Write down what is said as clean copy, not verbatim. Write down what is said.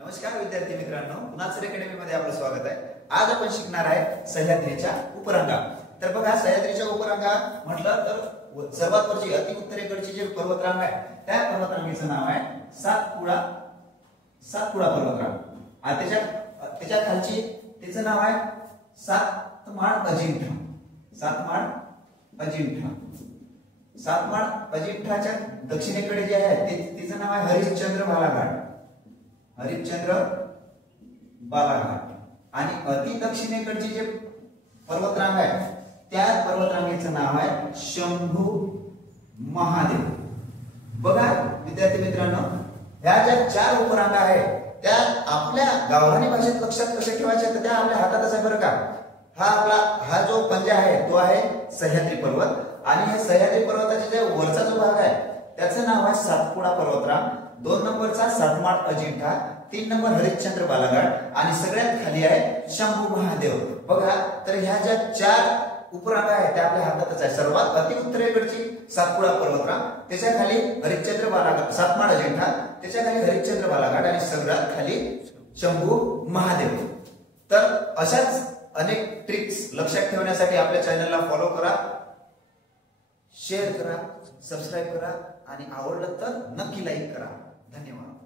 नमस्कार विद्यार्थी मित्रांनो, पुन्हा सर अकॅडमी मध्ये आपलं स्वागत आहे। आज आपण शिकणार आहे सह्याद्रीच्या उपरांगा। तर बघा, सह्याद्रीच्या उपरांगा म्हटलं तर सर्वात वरची अति उत्तरेकडची जी पर्वतरांग आहे त्या पर्वतरांगेचं नाव आहे सातपुडा पर्वतरांग। आणि त्याच्या खालची त्याचं नाव आहे सातमाळ अजिंठ्याच्या दक्षिणेकडे जे आहे त्याचं नाव आहे हरिश्चंद्र बालाघाट। आणि अति दक्षिणेकडची जे पर्वतरांग आहे त्या पर्वतरांगेचं नाव आहे शंभू महादेव। बघा विद्यार्थी मित्रांनो, ह्या ज्या चार उपरांगा आहेत त्या आपल्या गावरानी भाषेत लक्षात कसे ठेवायचे तर त्या आपल्या हातातच आहे बरं का। हा जो पंजा आहे तो आहे सह्याद्री पर्वत आणि हे सह्याद्री पर्वताचा जे वरचा जो भाग आहे त्याचं नाव आहे सातपुडा पर्वतरांग, 2 नंबरचा सातमाळ अजिंठा, 3 नंबर हरिश्चंद्र बालाघाट आणि सगळ्यात खाली आहे शंभू महादेव। बघा, तर ह्या ज्या चार उपरांगा आहेत त्या आपल्या हातातच आहे। सर्वात अति उत्तरेकडची सातपुडा पर्वतरांग, त्याच्या खाली हरिश्चंद्र बालाघाट, सातमाळ अजिंठा, त्याच्या खाली हरिश्चंद्र बालाघाट आणि सगळ्यात खाली शंभू महादेव। तर अशाच अनेक ट्रिक्स लक्षात ठेवण्यासाठी आपल्या चॅनलला फॉलो करा, शेअर करा, सबस्क्राइब करा आणि आवडलं तर नक्की लाईक करा। धन्यवाद।